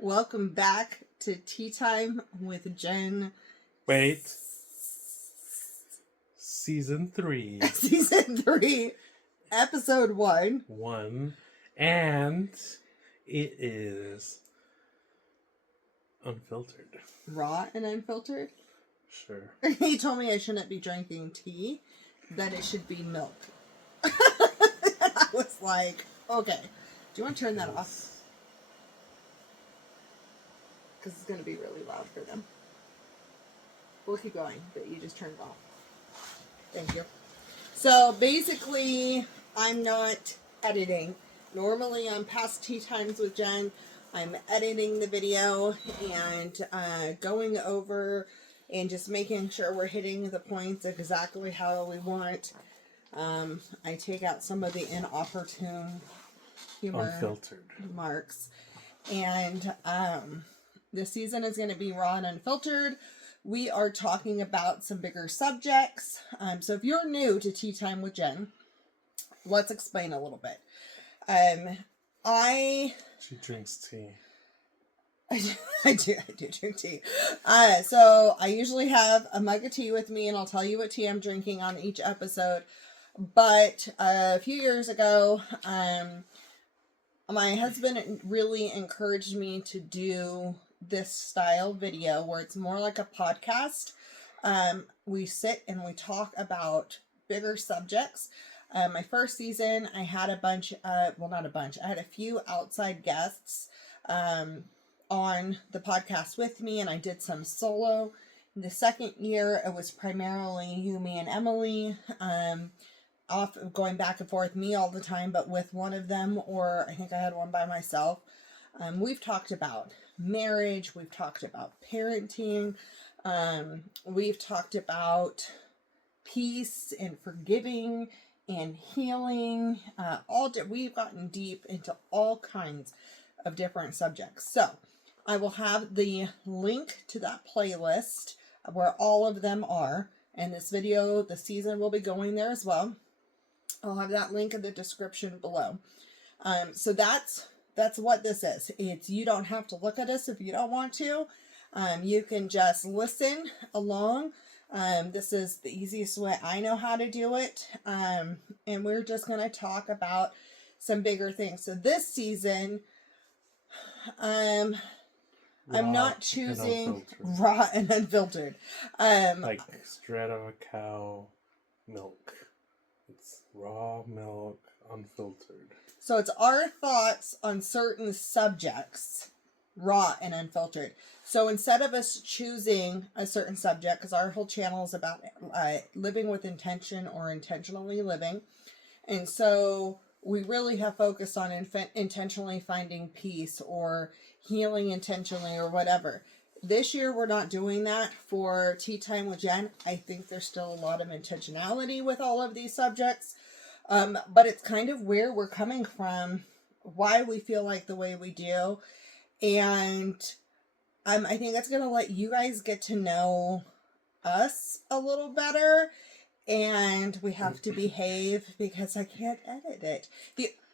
Welcome back to Tea Time with Jen. Wait. Season 3. Season 3, Episode 1. 1. And it is unfiltered. Raw and unfiltered? Sure. He told me I shouldn't be drinking tea, that it should be milk. I was like, okay. Do you want to turn that off? Because it's going to be really loud for them. We'll keep going, but you just turned it off. Thank you. So basically, I'm not editing. Normally on past Tea Times with Jen, I'm editing the video and going over and just making sure we're hitting the points exactly how we want. I take out some of the inopportune humor Unfiltered marks. And this season is going to be raw and unfiltered. We are talking about some bigger subjects. So if you're new to Tea Time with Jen, let's explain a little bit. She drinks tea. I do drink tea. So I usually have a mug of tea with me, and I'll tell you what tea I'm drinking on each episode. But a few years ago, my husband really encouraged me to do this style video where it's more like a podcast. We sit and we talk about bigger subjects. My first season, I had I had a few outside guests on the podcast with me, and I did some solo. In the second year, it was primarily you, me, and Emily. Off going back and forth, me all the time, but with one of them, or I think I had one by myself. We've talked about marriage, we've talked about parenting, we've talked about peace and forgiving and healing. We've gotten deep into all kinds of different subjects. So I will have the link to that playlist where all of them are, and this video, the season will be going there as well. I'll have that link in the description below. So that's what this is. You don't have to look at us if you don't want to. You can just listen along. This is the easiest way I know how to do it. And we're just going to talk about some bigger things. So this season, I'm not choosing raw and unfiltered. Like straight out of a cow milk. It's raw milk, unfiltered. So it's our thoughts on certain subjects, raw and unfiltered. So instead of us choosing a certain subject, because our whole channel is about living with intention or intentionally living. And so we really have focused on intentionally finding peace or healing intentionally or whatever. This year, we're not doing that for Tea Time with Jen. I think there's still a lot of intentionality with all of these subjects. But it's kind of where we're coming from, why we feel like the way we do. And I think it's going to let you guys get to know us a little better. And we have to behave because I can't edit it.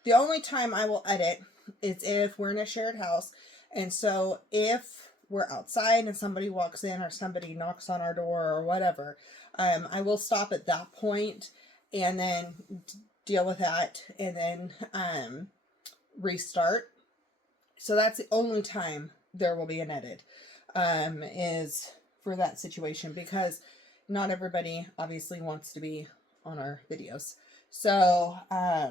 The only time I will edit is if we're in a shared house. And so if we're outside and somebody walks in or somebody knocks on our door or whatever, I will stop at that point and then deal with that and then restart. So that's the only time there will be an edit, is for that situation, because not everybody obviously wants to be on our videos. So, yeah.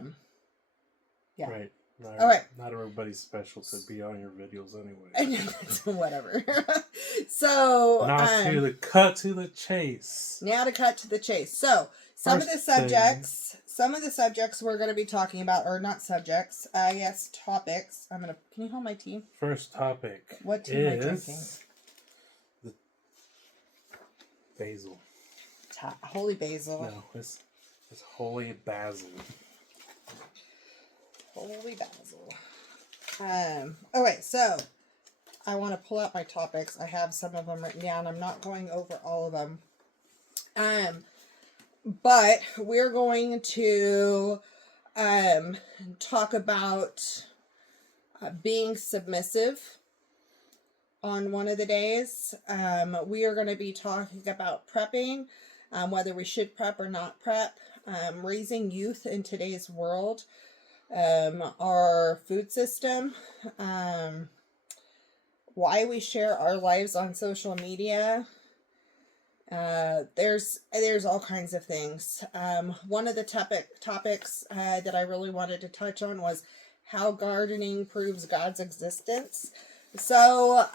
Right. All right. Not everybody's special to be on your videos anyway. Whatever. So now to the cut to the chase. Now to cut to the chase. So some of the subjects we're going to be talking about, or not subjects, I guess topics. Can you hold my tea? First topic. What tea am I drinking? The basil. Holy basil. No, it's holy basil. Holy basil. Okay, so I want to pull out my topics. I have some of them written down. I'm not going over all of them. But we're going to talk about being submissive on one of the days. We are going to be talking about prepping, whether we should prep or not prep, raising youth in today's world, our food system, why we share our lives on social media. There's all kinds of things. One of the topics that I really wanted to touch on was how gardening proves God's existence. So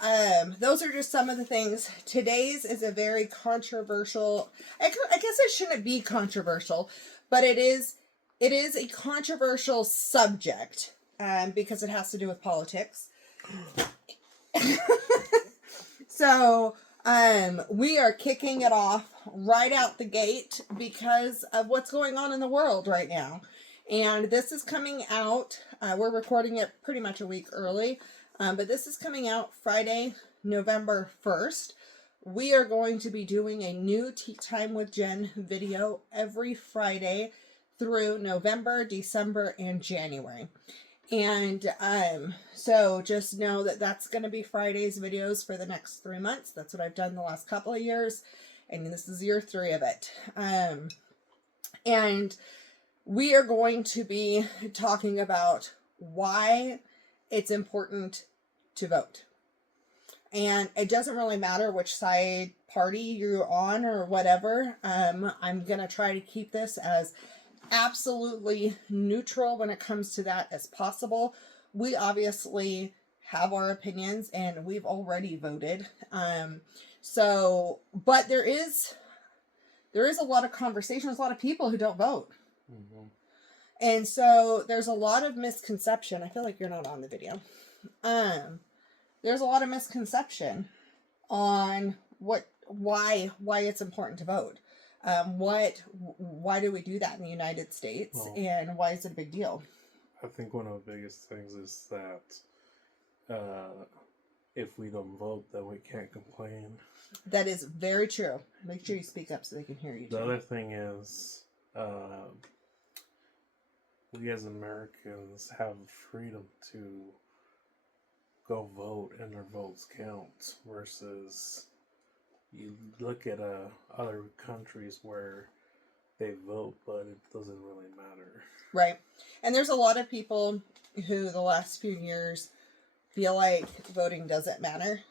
those are just some of the things. Today's is a very controversial. I guess it shouldn't be controversial, but it is a controversial subject because it has to do with politics. So we are kicking it off right out the gate because of what's going on in the world right now. And this is coming out, we're recording it pretty much a week early, but this is coming out Friday, November 1st. We are going to be doing a new Tea Time with Jen video every Friday through November, December, and January. And so just know that that's going to be Friday's videos for the next 3 months. That's what I've done the last couple of years, and this is year 3 of it. And we are going to be talking about why it's important to vote. And it doesn't really matter which side party you're on or whatever. I'm going to try to keep this as absolutely neutral when it comes to that as possible. We obviously have our opinions and we've already voted. But there is a lot of conversation. There's a lot of people who don't vote. Mm-hmm. And so there's a lot of misconception. I feel like you're not on the video. There's a lot of misconception on why it's important to vote. Why do we do that in the United States, and why is it a big deal? I think one of the biggest things is that if we don't vote, then we can't complain. That is very true. Make sure you speak up so they can hear you. The other thing is, we as Americans have freedom to go vote and their votes count, versus you look at other countries where they vote, but it doesn't really matter. Right. And there's a lot of people who the last few years feel like voting doesn't matter.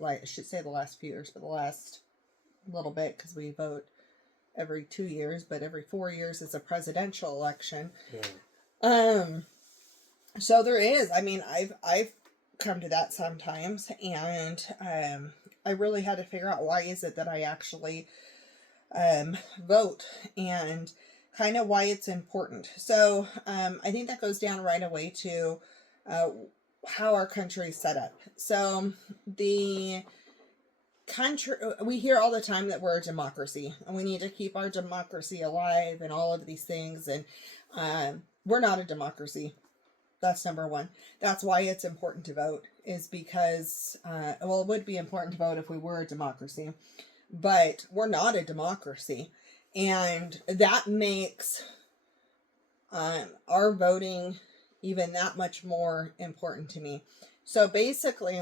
Like I should say the last few years, but the last little bit, because we vote every 2 years, but every 4 years is a presidential election. Yeah. So there is. I mean, I've come to that sometimes, and I really had to figure out why is it that I actually vote and kind of why it's important. So I think that goes down right away to how our country is set up. So the country, we hear all the time that we're a democracy and we need to keep our democracy alive and all of these things. And we're not a democracy. That's number one. That's why it's important to vote, is because, it would be important to vote if we were a democracy, but we're not a democracy. And that makes our voting even that much more important to me. So basically,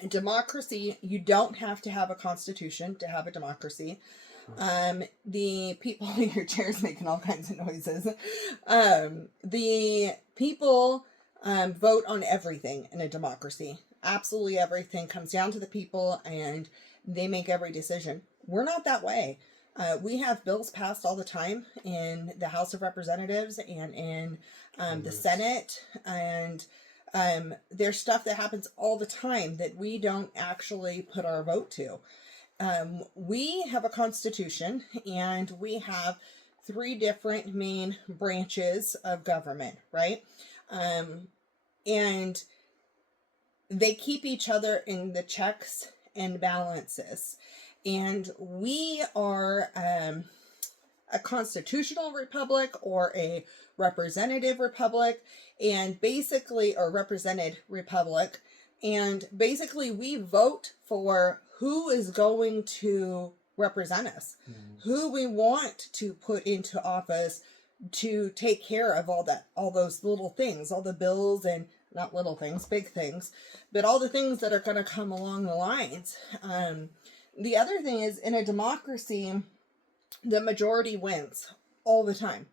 in democracy, you don't have to have a constitution to have a democracy. The people in your chair's making all kinds of noises. The people vote on everything in a democracy. Absolutely everything comes down to the people, and they make every decision. We're not that way. We have bills passed all the time in the House of Representatives and in the Senate, and there's stuff that happens all the time that we don't actually put our vote to. We have a constitution, and we have 3 different main branches of government, right? And they keep each other in the checks and balances. And we are a constitutional republic or a representative republic, and basically, or represented republic. And basically, we vote for who is going to represent us, who we want to put into office to take care of all those little things, all the bills and not little things, big things, but all the things that are going to come along the lines. The other thing is, in a democracy, the majority wins all the time.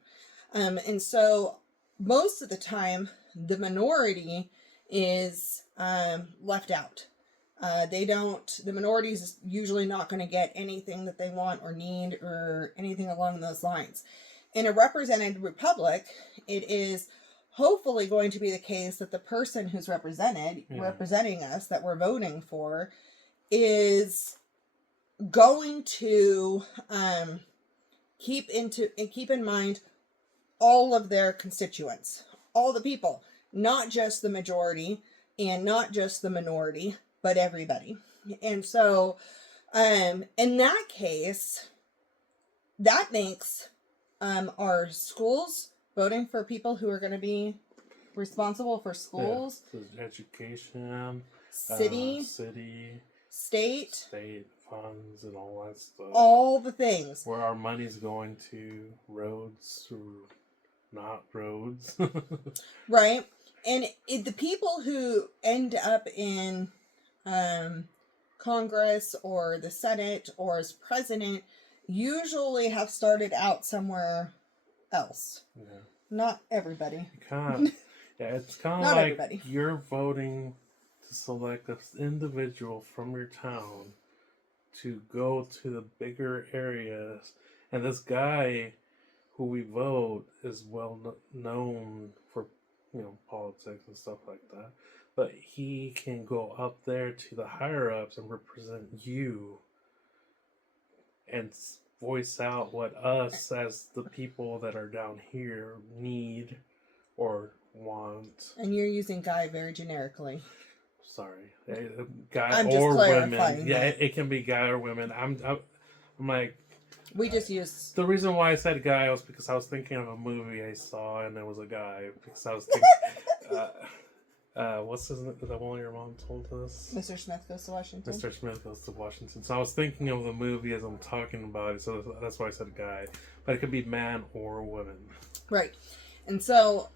And so most of the time, the minority is left out. The minority is usually not going to get anything that they want or need or anything along those lines. In a represented republic, it is hopefully going to be the case that the person who's representing us, that we're voting for, is going to keep in mind all of their constituents, all the people, not just the majority and not just the minority, but everybody. And so, in that case, that makes our schools voting for people who are going to be responsible for schools, education, city, state funds, and all that stuff. All the things. Where our money's going to, roads or not roads. Right. And the people who end up in Congress or the Senate or as president usually have started out somewhere else. Yeah. Not everybody. It's kind of like everybody. You're voting to select an individual from your town to go to the bigger areas, and this guy who we vote is well known for, politics and stuff like that, but he can go up there to the higher ups and represent you and voice out what us as the people that are down here need or want. And you're using guy very generically. Sorry, guy or women. Yeah, it can be guy or women. I'm like, we just use. The reason why I said guy was because I was thinking of a movie I saw and there was a guy. Because I was thinking, what's his name? The one your mom told us? Mr. Smith Goes to Washington. Mr. Smith Goes to Washington. So I was thinking of the movie as I'm talking about it. So that's why I said guy. But it could be man or woman. Right, and so.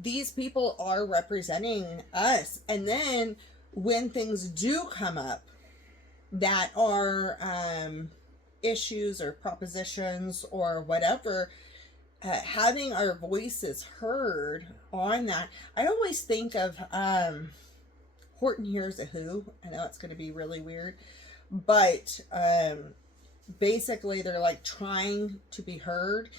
These people are representing us, and then when things do come up that are issues or propositions or whatever, having our voices heard on that. I always think of Horton Hears a Who. I know it's going to be really weird, but basically they're like trying to be heard.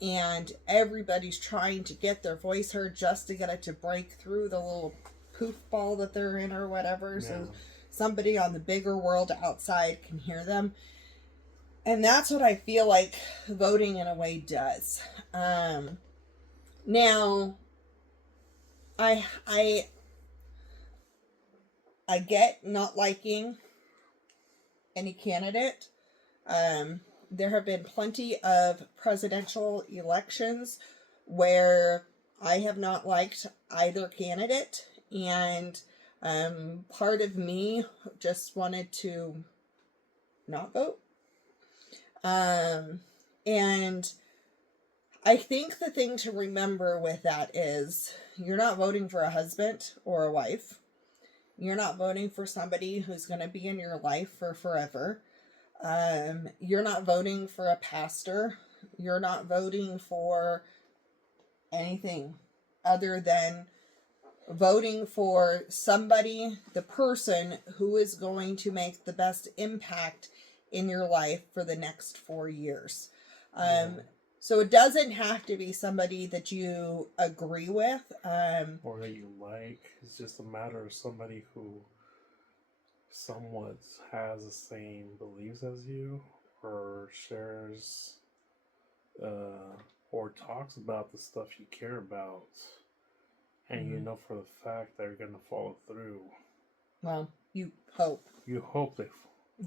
And everybody's trying to get their voice heard just to get it to break through the little poof ball that they're in or whatever. Yeah. So somebody on the bigger world outside can hear them. And that's what I feel like voting in a way does. Now, I get not liking any candidate. There have been plenty of presidential elections where I have not liked either candidate, and part of me just wanted to not vote. And I think the thing to remember with that is you're not voting for a husband or a wife. You're not voting for somebody who's going to be in your life for forever. You're not voting for a pastor. You're not voting for anything other than voting for somebody, the person who is going to make the best impact in your life for the next 4 years. So it doesn't have to be somebody that you agree with. Or that you like. It's just a matter of somebody who somewhat has the same beliefs as you, or shares or talks about the stuff you care about, and you know for the fact they're going to follow through. Well, you hope. You hope they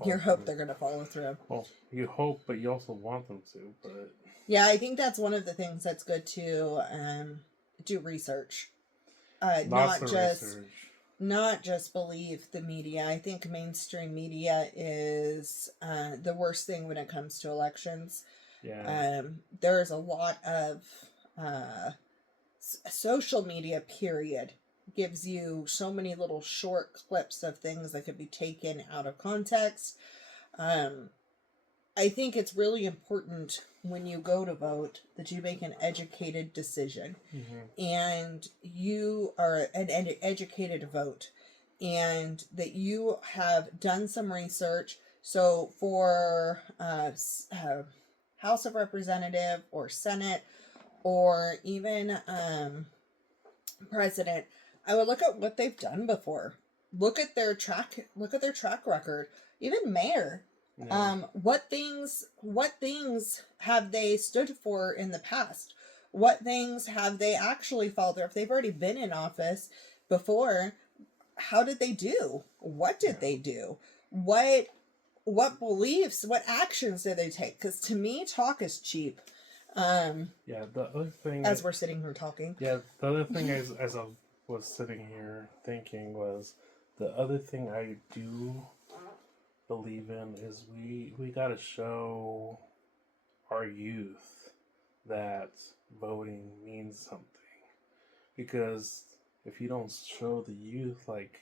they're going to follow through. Well, you hope, but you also want them to. But yeah, I think that's one of the things that's good to do research. Not just believe the media. I think mainstream media is the worst thing when it comes to elections. Yeah. There's a lot of social media, period, gives you so many little short clips of things that could be taken out of context. I think it's really important when you go to vote that you make an educated decision, and you are an educated vote, and that you have done some research. So for House of Representative or Senate or even President, I would look at what they've done before. Look at their track record. Even mayor. Yeah. What things have they stood for in the past? What things have they actually followed through? If they've already been in office before, how did they do? What did they do? What beliefs, what actions did they take? Because to me, talk is cheap. Yeah, the other thing... As we're sitting here talking. Yeah, the other thing as I was sitting here thinking was, the other thing I do believe in is we got to show our youth that voting means something. Because if you don't show the youth, like,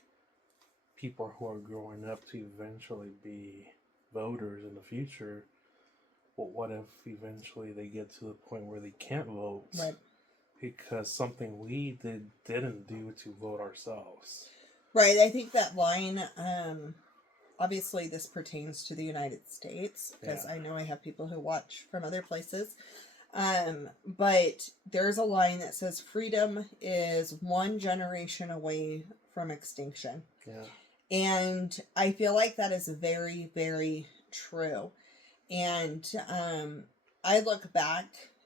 people who are growing up to eventually be voters in the future, well, what if eventually they get to the point where they can't vote? Right. Because something we didn't do to vote ourselves. Right. I think that line, obviously this pertains to the United States, because I know I have people who watch from other places. But there's a line that says freedom is one generation away from extinction. Yeah. And I feel like that is very, very true. And I look back,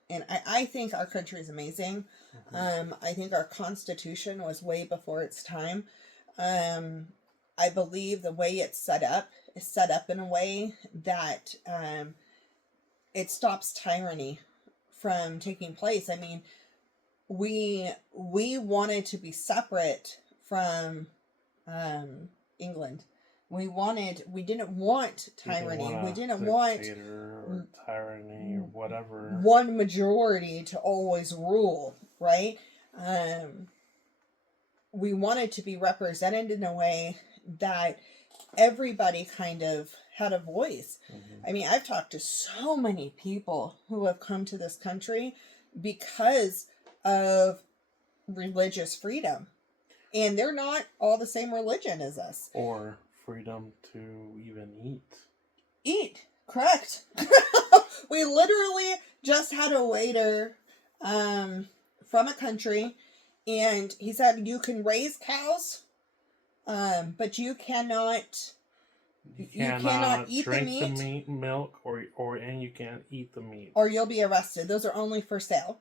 and I think our country is amazing. I think our Constitution was way before its time. I believe the way it's set up is set up in a way that it stops tyranny from taking place. I mean, we wanted to be separate from England. We didn't want tyranny. We didn't want or tyranny or whatever. One majority to always rule, right? We wanted to be represented in a way that everybody kind of had a voice. I mean, I've talked to so many people who have come to this country because of religious freedom. And they're not all the same religion as us. Or freedom to even eat. Eat, correct. We literally just had a waiter from a country, and he said you can raise cows, but you cannot eat the meat. Drink the meat, milk, and you can't eat the meat. Or you'll be arrested. Those are only for sale.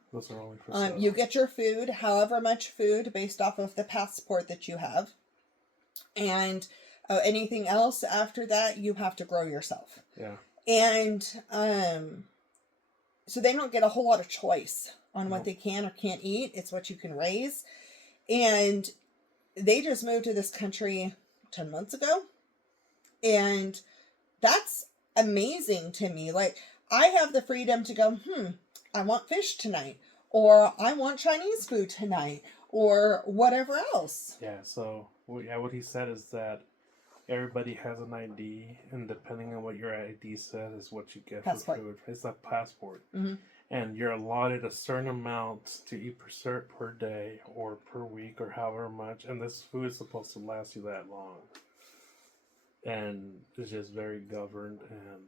You get your food, however much food, based off of the passport that you have. And anything else after that, you have to grow yourself. Yeah. And so they don't get a whole lot of choice on what they can or can't eat. It's what you can raise. And they just moved to this country 10 months ago. And that's amazing to me. Like, I have the freedom to go, I want fish tonight. Or I want Chinese food tonight. Or whatever else. Yeah, so what he said is that everybody has an ID, and depending on what your ID says is what you get for food. It's a passport. And you're allotted a certain amount to eat per day or per week or however much. And this food is supposed to last you that long. And it's just very governed and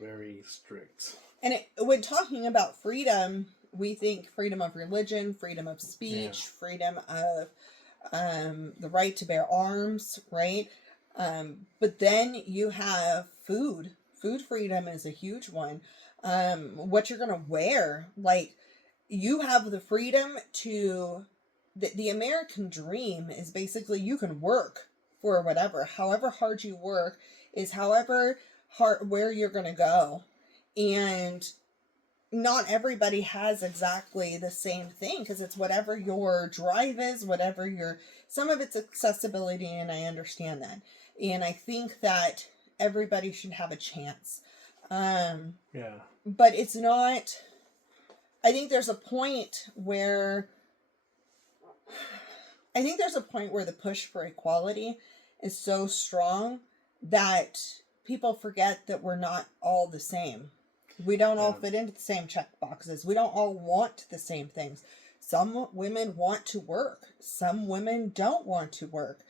very strict. And when talking about freedom, we think freedom of religion, freedom of speech, freedom of the right to bear arms, right? But then you have food. Food freedom is a huge one. What you're going to wear. Like, you have the freedom to... The American dream is basically you can work for whatever. However hard you work is however hard where you're going to go. And not everybody has exactly the same thing, because it's whatever your drive is, whatever your... Some of it's accessibility, and I understand that. And I think that everybody should have a chance. But it's not... I think there's a point where I think there's a point where the push for equality is so strong that people forget that we're not all the same. We don't all fit into the same check boxes. We don't all want the same things. Some women want to work. Some women don't want to work.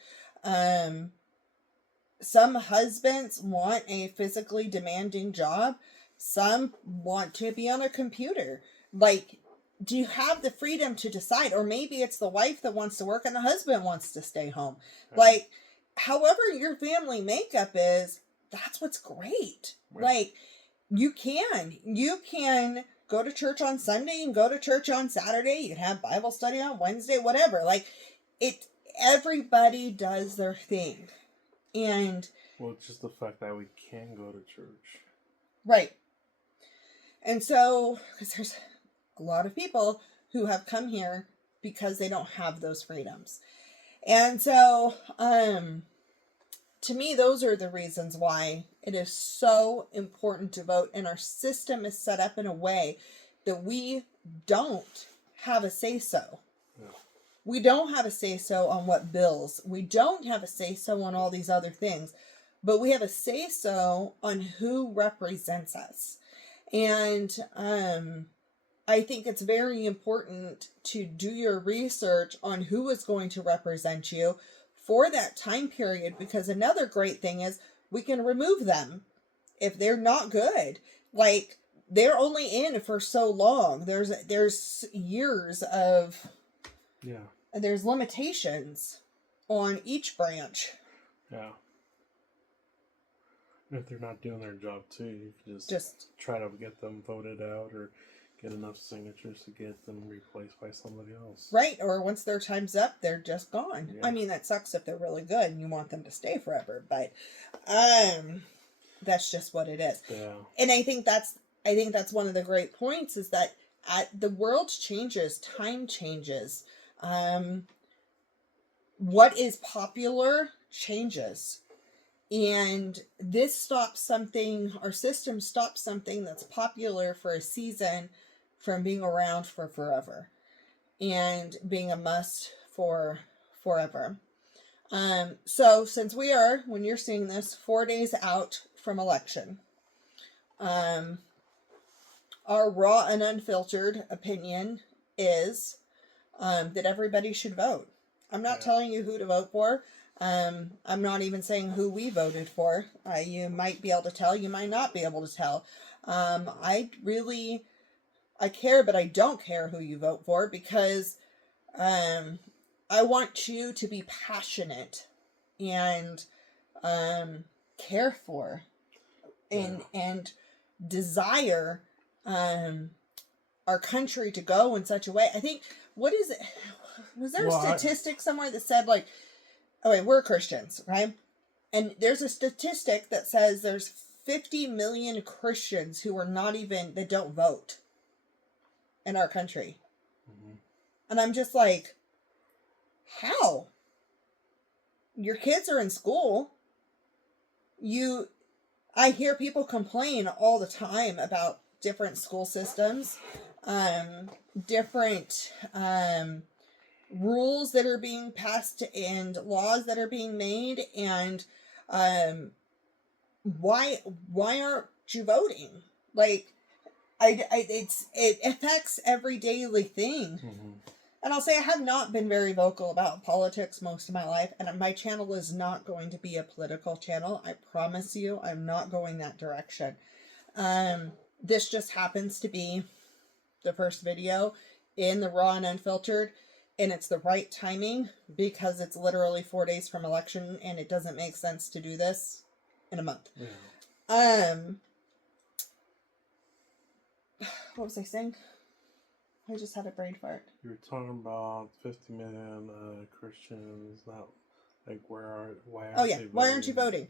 Some husbands want a physically demanding job. Some want to be on a computer. Like, do you have the freedom to decide? Or maybe it's the wife that wants to work and the husband wants to stay home. Like, however your family makeup is, that's what's great. Right. Like, you can go to church on Sunday and go to church on Saturday. You can have Bible study on Wednesday, whatever. Like, everybody does their thing. And well, it's just the fact that we can go to church. Right. And so, because there's a lot of people who have come here because they don't have those freedoms. And so, to me, those are the reasons why it is so important to vote. And our system is set up in a way that we don't have a say-so. Yeah. We don't have a say-so on what bills. We don't have a say-so on all these other things. But we have a say-so on who represents us. And I think it's very important to do your research on who is going to represent you for that time period, because another great thing is we can remove them if they're not good. Like, they're only in for so long. There's years of... Yeah. There's limitations on each branch. Yeah. If they're not doing their job too, you can just try to get them voted out or get enough signatures to get them replaced by somebody else. Right, or once their time's up, they're just gone. Yeah. I mean, that sucks if they're really good and you want them to stay forever, but that's just what it is. Yeah. And I think that's one of the great points is that the world changes, time changes. What is popular changes. And this stops something, our system stops something that's popular for a season from being around for forever and being a must for forever. So since we are, when you're seeing this, 4 days out from election, our raw and unfiltered opinion is that everybody should vote. I'm not telling you who to vote for. I'm not even saying who we voted for. You might be able to tell, you might not be able to tell. I care, but I don't care who you vote for because I want you to be passionate and care for and desire our country to go in such a way. I think, what is it? Was there a statistic somewhere that said, like, okay, we're Christians, right? And there's a statistic that says there's 50 million Christians who are that don't vote in our country. Mm-hmm. And I'm just like, how? Your kids are in school. I hear people complain all the time about different school systems, different rules that are being passed and laws that are being made, and why aren't you voting? Like, it affects every daily thing. Mm-hmm. And I'll say I have not been very vocal about politics most of my life, and my channel is not going to be a political channel. I promise you, I'm not going that direction. This just happens to be the first video in the raw and unfiltered, and it's the right timing because it's literally 4 days from election, and it doesn't make sense to do this in a month. Yeah. What was I saying? I just had a brain fart. You were talking about 50 million Christians. Not like why aren't you voting?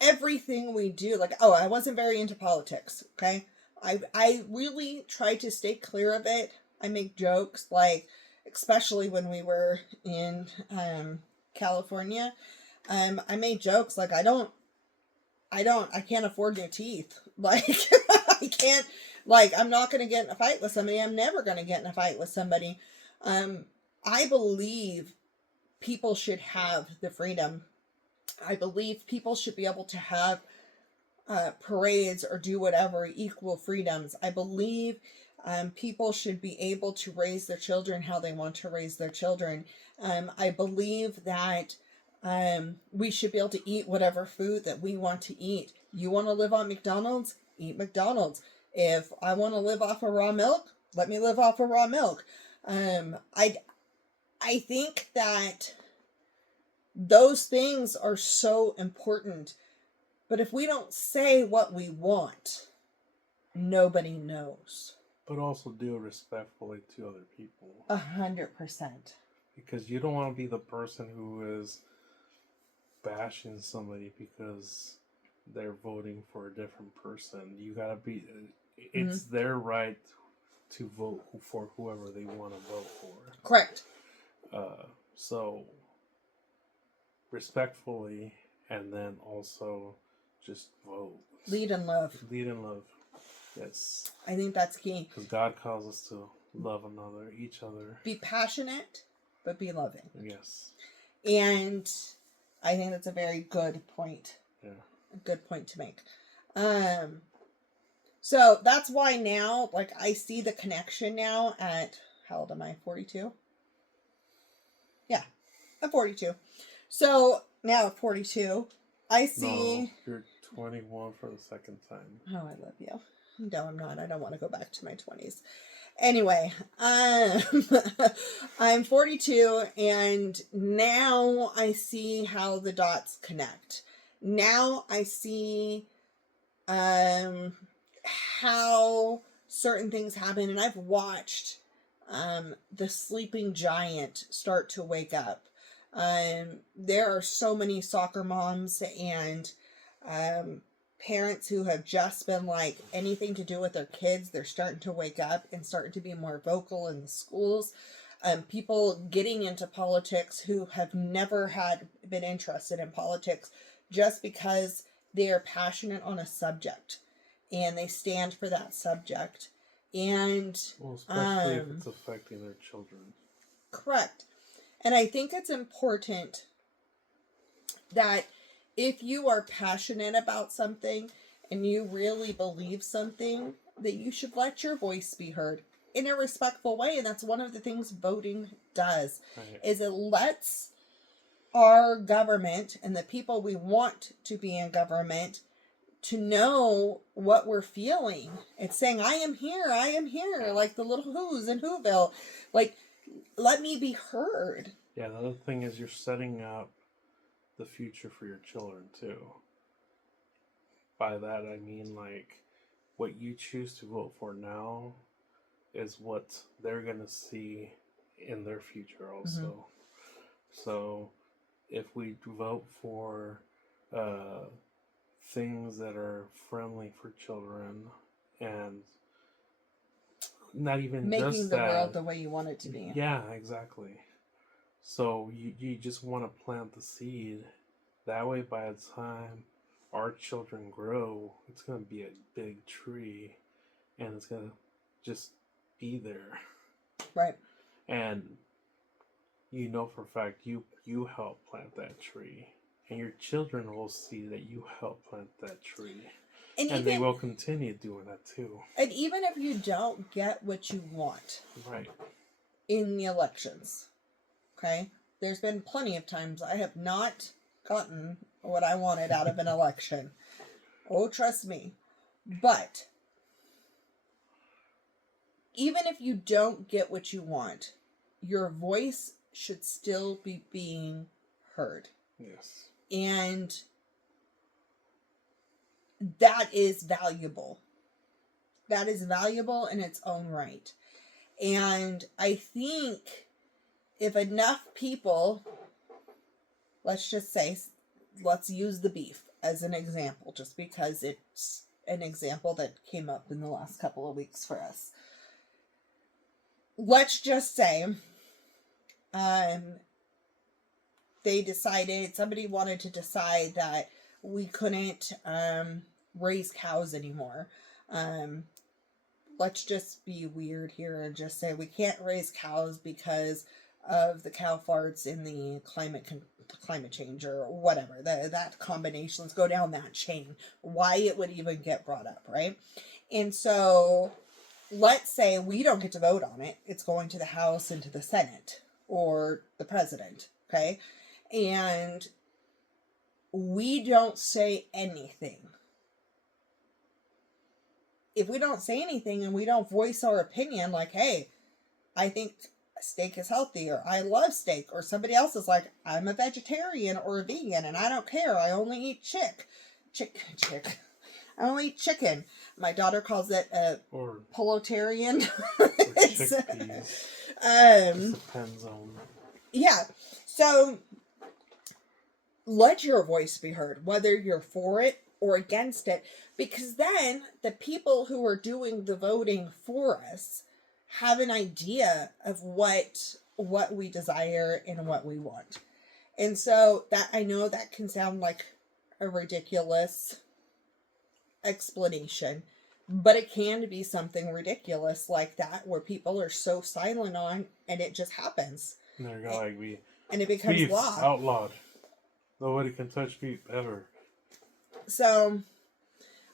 Everything we do, like, I wasn't very into politics. Okay, I really tried to stay clear of it. I make jokes, like, especially when we were in California. I made jokes like I can't afford new teeth. Like, I can't, like, I'm not going to get in a fight with somebody. I'm never going to get in a fight with somebody. I believe people should have the freedom. I believe people should be able to have parades or do whatever, equal freedoms. I believe people should be able to raise their children how they want to raise their children. I believe that we should be able to eat whatever food that we want to eat. You want to live on McDonald's? Eat McDonald's. If I want to live off of raw milk, let me live off of raw milk. I think that those things are so important. But if we don't say what we want, nobody knows. But also do it respectfully to other people. 100%. Because you don't want to be the person who is bashing somebody because they're voting for a different person. You gotta be. It's their right to vote for whoever they want to vote for. Correct. So respectfully, and then also just vote. Lead in love. Lead in love. Yes. I think that's key. Because God calls us to love each other. Be passionate, but be loving. Yes. And I think that's a very good point. Yeah. A good point to make. So that's why now, like, I see the connection now at, how old am I? 42? Yeah, I'm 42. So now at 42, I see. No, you're 21 for the second time. Oh, I love you. No, I'm not. I don't want to go back to my 20s. Anyway, I'm 42, and now I see how the dots connect. Now I see how certain things happen, and I've watched the sleeping giant start to wake up. There are so many soccer moms and parents who have just been like, anything to do with their kids, they're starting to wake up and starting to be more vocal in the schools. People getting into politics who have never been interested in politics just because they are passionate on a subject and they stand for that subject. And well, especially if it's affecting their children. Correct. And I think it's important that if you are passionate about something and you really believe something, that you should let your voice be heard in a respectful way. And that's one of the things voting does, right. Is it lets our government and the people we want to be in government to know what we're feeling. It's saying, I am here, like the little Who's in Whoville. Like, let me be heard. Yeah, the other thing is you're setting up the future for your children too. By that I mean, like, what you choose to vote for now is what they're gonna see in their future also. Mm-hmm. So if we vote for things that are friendly for children and not even making just the that, world the way you want it to be. Yeah, exactly. So you just want to plant the seed. That way, by the time our children grow, it's going to be a big tree, and it's going to just be there. Right. And you know for a fact you helped plant that tree, and your children will see that you helped plant that tree. And they will continue doing that too. And even if you don't get what you want, right, in the elections, okay? There's been plenty of times I have not gotten what I wanted out of an election. Oh, trust me. But even if you don't get what you want, your voice should still be being heard. Yes. And that is valuable. That is valuable in its own right. And I think if enough people, let's just say, let's use the beef as an example, just because it's an example that came up in the last couple of weeks for us. Let's just say somebody wanted to decide that we couldn't raise cows anymore. Let's just be weird here and just say we can't raise cows because of the cow farts in the climate change or whatever. That combination, let's go down that chain. Why it would even get brought up, right? And so let's say we don't get to vote on it. It's going to the House and to the Senate or the president, okay? And we don't say anything. If we don't say anything and we don't voice our opinion, like, hey, I think steak is healthy, or I love steak, or somebody else is like, I'm a vegetarian or a vegan and I don't care, I only eat chick. I only eat chicken. My daughter calls it a polotarian. Chickpeas. Depends on. Yeah. So let your voice be heard, whether you're for it or against it, because then the people who are doing the voting for us have an idea of what we desire and what we want. And so that, I know that can sound like a ridiculous explanation, but it can be something ridiculous like that where people are so silent on, and it just happens. And they're like, and it becomes beef law. Outlawed. Nobody can touch beef ever. So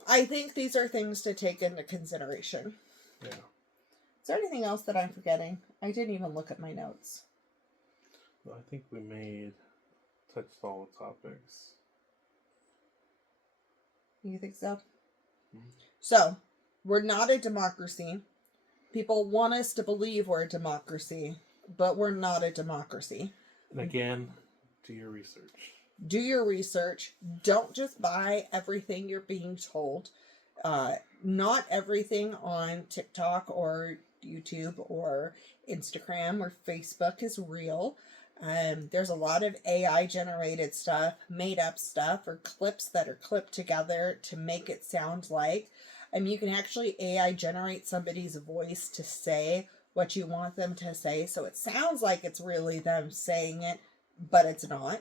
I think these are things to take into consideration. Yeah. Is there anything else that I'm forgetting? I didn't even look at my notes. Well, I think we touched all the topics. You think so? Mm-hmm. So, we're not a democracy. People want us to believe we're a democracy, but we're not a democracy. And again, do your research. Do your research. Don't just buy everything you're being told. Not everything on TikTok or YouTube or Instagram or Facebook is real. There's a lot of AI generated stuff, made up stuff, or clips that are clipped together to make it sound like. You can actually AI generate somebody's voice to say what you want them to say, so it sounds like it's really them saying it, but it's not.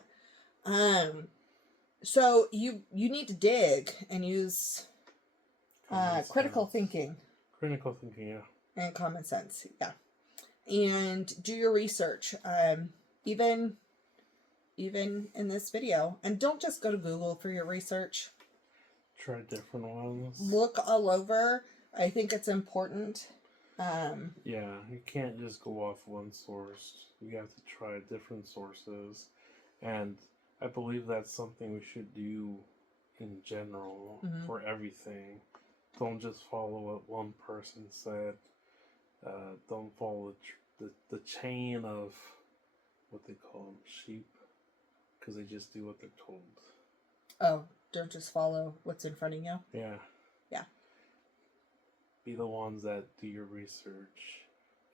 So you need to dig and use critical thinking. Critical thinking, yeah. And common sense, yeah. And do your research. Even in this video. And don't just go to Google for your research. Try different ones. Look all over. I think it's important. Yeah, you can't just go off one source. You have to try different sources. And I believe that's something we should do in general for everything. Don't just follow what one person said. Don't follow the chain of what they call them, sheep, because they just do what they're told. Oh, don't just follow what's in front of you? Yeah. Yeah. Be the ones that do your research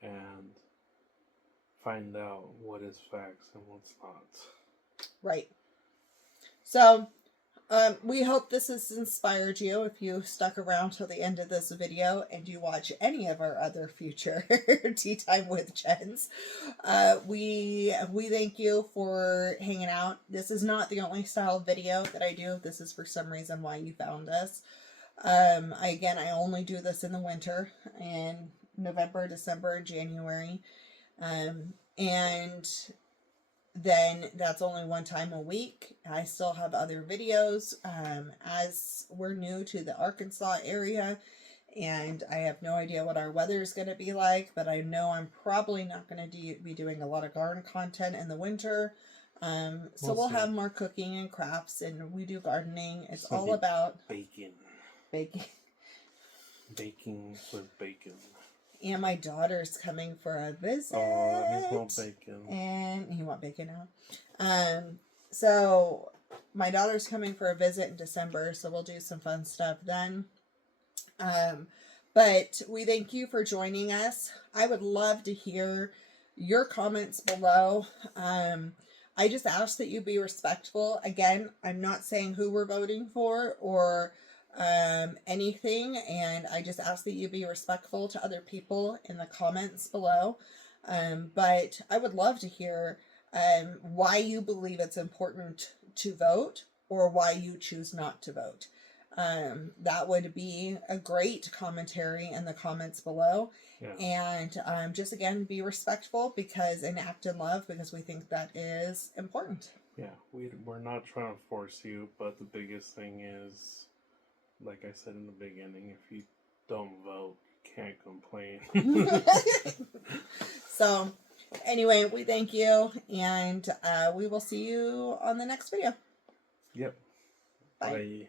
and find out what is facts and what's not. Right. So, we hope this has inspired you if you stuck around till the end of this video and you watch any of our other future Tea Time with Jens. We thank you for hanging out. This is not the only style of video that I do. This is for some reason why you found us. I only do this in the winter, in November, December, and January. And then that's only one time a week. I still have other videos as we're new to the Arkansas area, and I have no idea what our weather is going to be like, but I know I'm probably not going to be doing a lot of garden content in the winter. So we'll have more cooking and crafts, and we do gardening. It's all about baking. Baking with bacon. And my daughter's coming for a visit. Oh, that means more bacon. And you want bacon now? So my daughter's coming for a visit in December, so we'll do some fun stuff then. But we thank you for joining us. I would love to hear your comments below. I just ask that you be respectful. Again, I'm not saying who we're voting for or anything, and I just ask that you be respectful to other people in the comments below. But I would love to hear why you believe it's important to vote or why you choose not to vote. that would be a great commentary in the comments below. Yeah. And just again, be respectful and act in love, because we think that is important. Yeah, we're not trying to force you, but the biggest thing is, like I said in the beginning, if you don't vote, you can't complain. So, anyway, we thank you, and we will see you on the next video. Yep. Bye. Bye.